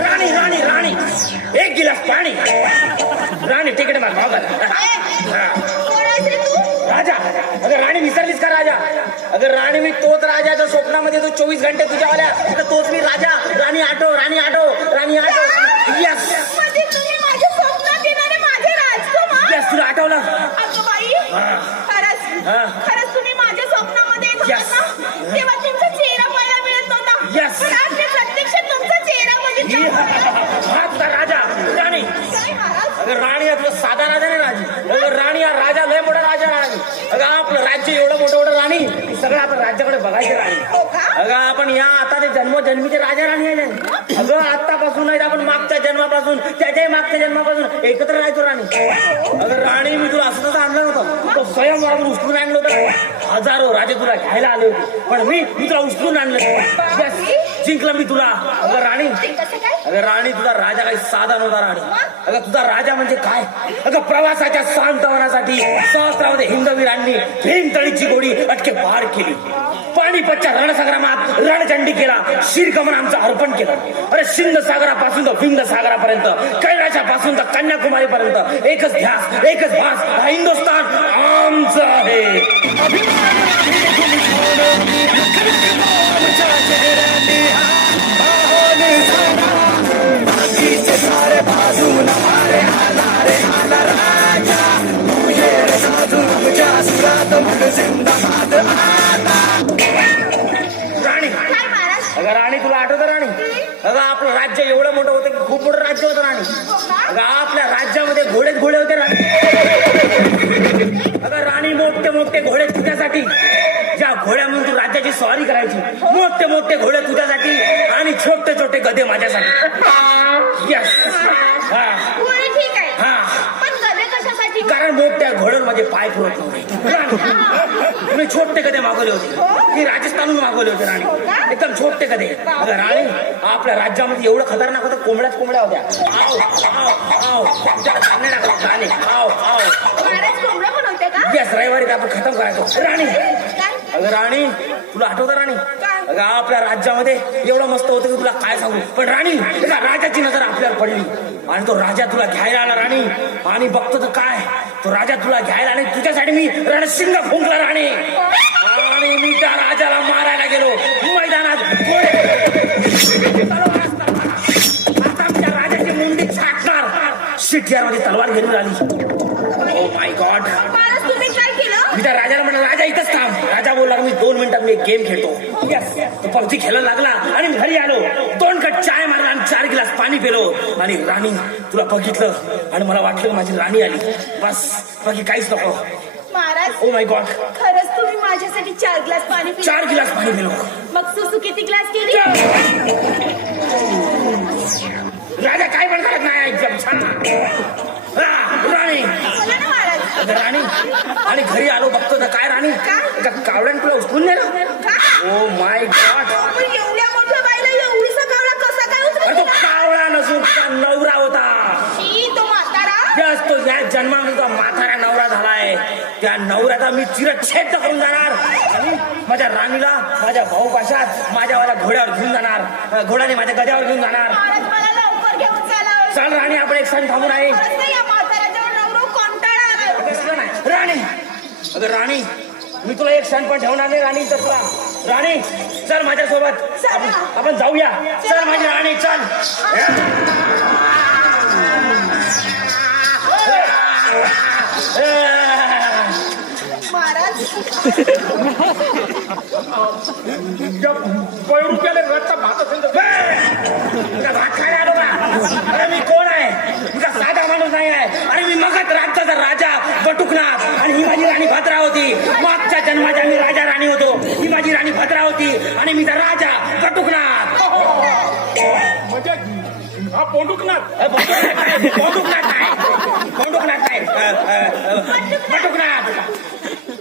राणी राणी राणी. एक गिलास पाणी. राणी तिकडे मार राजा अगं राणी विसरलीस का राजा? अगं राणी मी तोच राजा जो स्वप्नामध्ये तो चोवीस घंटे तुझ्या आल्या तोच मी राजा. राणी आठो राणी आठो राणी आठो यस म्हणजे तुम्ही माझ्या स्वप्नात येणारे माझे राजकुमार यस तुला आठवलं अगं बाई हा. खरंच हा. खरंच तुम्ही माझ्या स्वप्नामध्ये येत होतात Yes. ना तेव्हा तुमचा चेहरा पाहायला मिळत नव्हता Yes. पण आज मी प्रत्यक्षात तुमचा चेहरा बघितला हा तुझा राजा राणी काय महाराज अगं राणी हा तुझा साधा राजा नाही राजी अगं राणी हा राजा लय मोठा राजा राणी अगं आपलं राज्य एवढं मोठं मोठं राणी की सगळं आपण राज्याकडे बघायचे राणी हो अगं आपण या आता ते जन्मोजन्मीचे राजा राणी आहे. अगं आतापासून नाही आपण मागच्या जन्मापासून त्याच्याही मागच्या जन्मापासून एकत्र राहायचो राणी. अगं राणी मी तुला असं आणलं नव्हतं. तो स्वयंवरातून उचलून आणलं होतं. हजारो राजे तुला घ्यायला आले होते. पण मी मी तुला उचलून आणलं. जिंकलं मी तुला. अगं राणी. अगं राणी तुझा राजा काही साधा नव्हता राणी. अगं तुझा राजा म्हणजे काय? अगं प्रवासाच्या सांत्वनासाठी सहस्रामध्ये हिंदवीरांनी भीमतळीची गोडी अटके पार केली. पाणीपतच्या रणसंग्रामात रणचंडी केला. शिरकमन आमचं अर्पण केलं. अरे सिंध सागरापासून तर विंद सागरापर्यंत कैलाशापासून तर कन्याकुमारी पर्यंत एकच ध्यास एकच भास. हा हिंदुस्थान आमचं आहे. राज्य होतं राणी. आपल्या राज्यामध्ये घोडेच घोडे होते राणी. अगं राणी मोठे मोठे घोडे तुझ्यासाठी ज्या घोड्यामधून तू राज्याची स्वारी करायची मोठे मोठे घोडे तुझ्यासाठी आणि छोटे छोटे गधे माझ्यासाठी. यस हा पुढे ठीक आहे हा पण गदे मोठ्या घोड्यांमध्ये पाय पुरत नव्हते मी छोटे कधे मागवले होते. मी राजस्थानहून मागवले होते राणी. एकदम छोटे कधे राणी आपल्या राज्यामध्ये एवढं खतरनाक होतं कोंबड्याच कोंबड्या होत्या. आव आव आव. येस रविवारी आपण खतम करायचो. राणी. अगं राणी तुला आठवतं राणी? अगं आपल्या राज्यामध्ये एवढं मस्त होतं की तुला काय सांगू? पण राणी राजाची नजर आपल्यावर पडली. आणि तो राजा तुला घ्यायला आला राणी. आणि बघतो तर काय? तो राजा तुला घ्यायला आणि तुझ्यासाठी मी रणसिंग फुंकला राणी. आणि मी त्या राजाला मारायला गेलो. मैदानात आता आमच्या राजाची मुंडी छाटणार. शिट्यामध्ये तलवार घेऊन आली. ओ माय गॉड महाराज तुम्ही काय केलं मी त्या राजाला म्हणलं राजा इथंच थांब. राजा बोलला मी दोन मिनिटात मी एक गेम खेळतो. यस तो पबजी खेळायला लागला आणि घरी आलो. दोन कट चाय मारला आणि चार गिलास पाणी पिलो. आणि राणी तुला बघितलं आणि मला वाटलं माझी राणी आली. बस बाकी काहीच नको. महाराज ओ माय गॉड खरंच तुम्ही माझ्यासाठी चार ग्लास पाणी पिले. चार गिलास पाणी पिलो. मग सुसू किती ग्लास केली? राजा काय पण करत नाही एकदम छान. राणी. बोला ना महाराज. अगं राणी आणि घरी आलो बघतो तर काय नेलं का? ओ माय गॉड एवढ्या मोठ्या बाईला कावळा कसा काय अरे तो कावळा नसून तुझा नवरा होता. शी तो म्हातारा? यस तो या जन्मामध्ये तो म्हातारा नवरा झालाय. त्या नवऱ्याचा मी चिरच्छेद करून जाणार. आणि माझ्या राणीला माझ्या भाऊ पाशात माझ्या माझ्या घोड्यावर घेऊन जाणार. अं, घोड्याने माझ्या गद्यावर घेऊन जाणार. महाराज मला लवकर घेऊन चला. चाल राणी आपण एक सण थांबून आहे खरंच नाही या म्हाताऱ्याजवळ नवरा कंटाळा आलाय. दिसलं नाही? राणी. अगं राणी. मी तुला एक क्षण पण ठेवणार नाही राणी. तर तुला राणी चल माझ्यासोबत. चला. आपण- आपण जाऊया. चल माझी राणी चल. महाराज. रुपयाला रस्ता भात असेल तर हा पोंडुकनाथ अ, बटुकनाथ नाही, बटुकनाथ नाही बटुकनाथ नाही अ, अ, अ, बटुकनाथ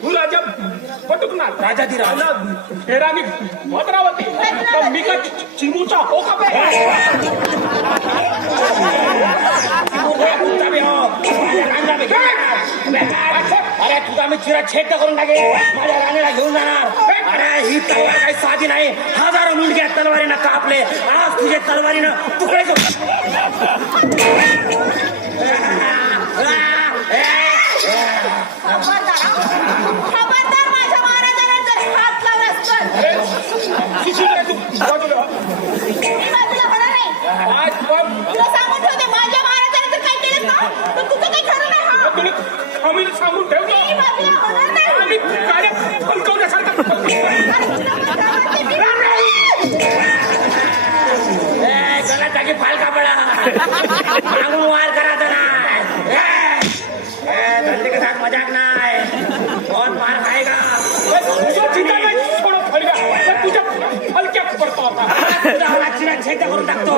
तू राजा पटुकनाथ राजाधिराज फेरानी भद्रावती तर मी का चिमूचा हो का बे? कुत्ता बी हो. माझ्या रांगा बी घेऊन. अरे तुझा मी चिरा छेद करून टाकेल माझ्या राणीला घेऊन जाणार अरे ही तलवार काही साधी नाही. हजारो मुंडक्या तलवारीनं कापले. आज तुझे तलवारीनं तुकडे करू. खबरदार वार करायचा नाही ए, ए, धंदे के साथ मजाक नाही बहुत मार खाएगा। तुझं ठिकाण नाही थोडं फलगा पण तुझ्या फलक्यात पडतो आता तुझा हात चिरा छेद करून टाकतो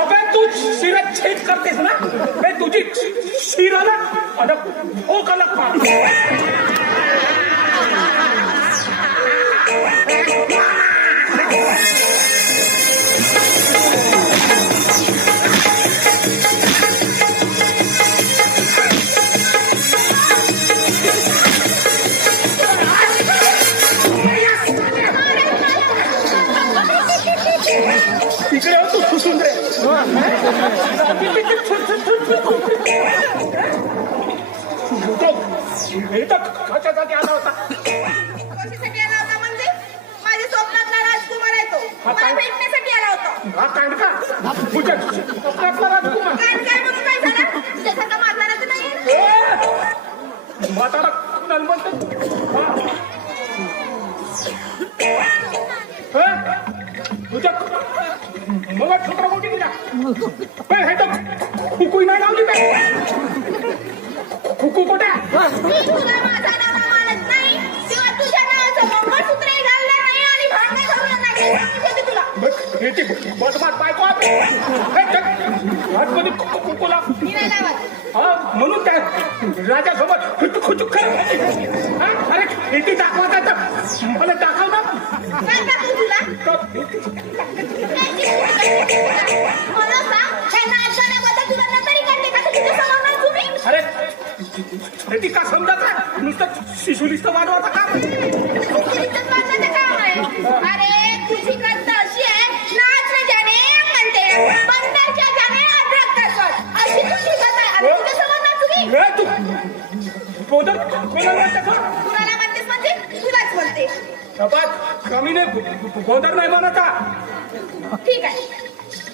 अबे तू शिरात छेद करतेस ना बे तुझी शिरा ना अरे हो हो तर कशासाठी आला होता कशासाठी आला होता म्हणजे माझ्या स्वप्नातला राजकुमार आहे तो मला भेटण्यासाठी आला होता हा कांडका तुझ्या स्वप्नातला राजकुमार काय काय म्हणून काय झालं? नाही म्हातारा कुणाला हे तर कुकुई नाही लावली काय? कुकू कुठे? मी तुला माझा नवरा मानत नाही तेव्हा तुझ्या नावाचं मंगळसूत्रही घालणार नाही आणि भांडे नाही तुला याची बायको आपली हे तर कुकू कुकूला. मी नाही लावत हा म्हणून त्या राजासोबत खुचुक खुचुक करत हा? अरे किती दाखवा मला दाखव ना. शिशुलिस्त वाढवायचा काम आहे. अरे तुझी कथा अशी आहे नाच न जाणे म्हणते. बंदरच्या जाणे अद्रक करसोड अशी तुझी कथा आहे? आणि तुझ्या समोर ना तुम्ही ए, तू पोदर कोणाला म्हणते का कुणाला म्हणतेस तुलाच म्हणते. शपथ कमीने गोंधळ नाही म्हणता ठीक आहे.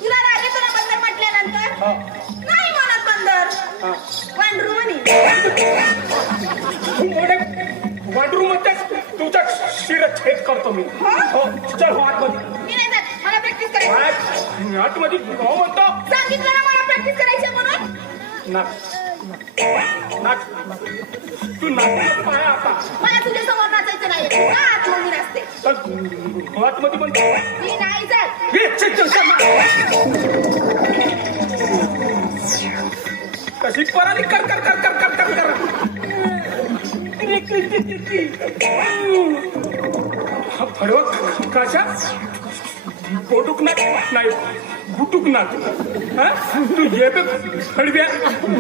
तुला रागे तुला बंदर म्हटल्यानंतर? हा. नाही म्हणत बंदर. हा. म्हणे करतो मी हो चल हो आतमध्ये. मी नाही जात. मला प्रॅक्टिस करायची. आत- आतमध्ये हो म्हणतो. सांगितलं ना मला प्रॅक्टिस करायची म्हणून. नाच नाच तू नाच पाय आता. मला तुझ्या समोर नाचायचं नाही का आतमध्ये नाचते. तर आतमध्ये म्हणतो मी नाही जात. हे, चल, चल, चल, कशी पराली? कर कर कर कर कर कर कर. हॅलो कशा पोटुक नाही गुटुक ना हा? तू ये बे फडव्या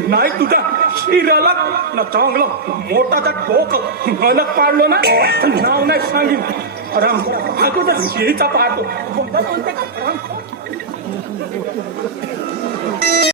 नाही तुझा शिराला. ना चांगलं मोठाचा टोक. अलग पाडलो ना नाव नाही सांगीन. राम अगोदर शेचा पाहतो.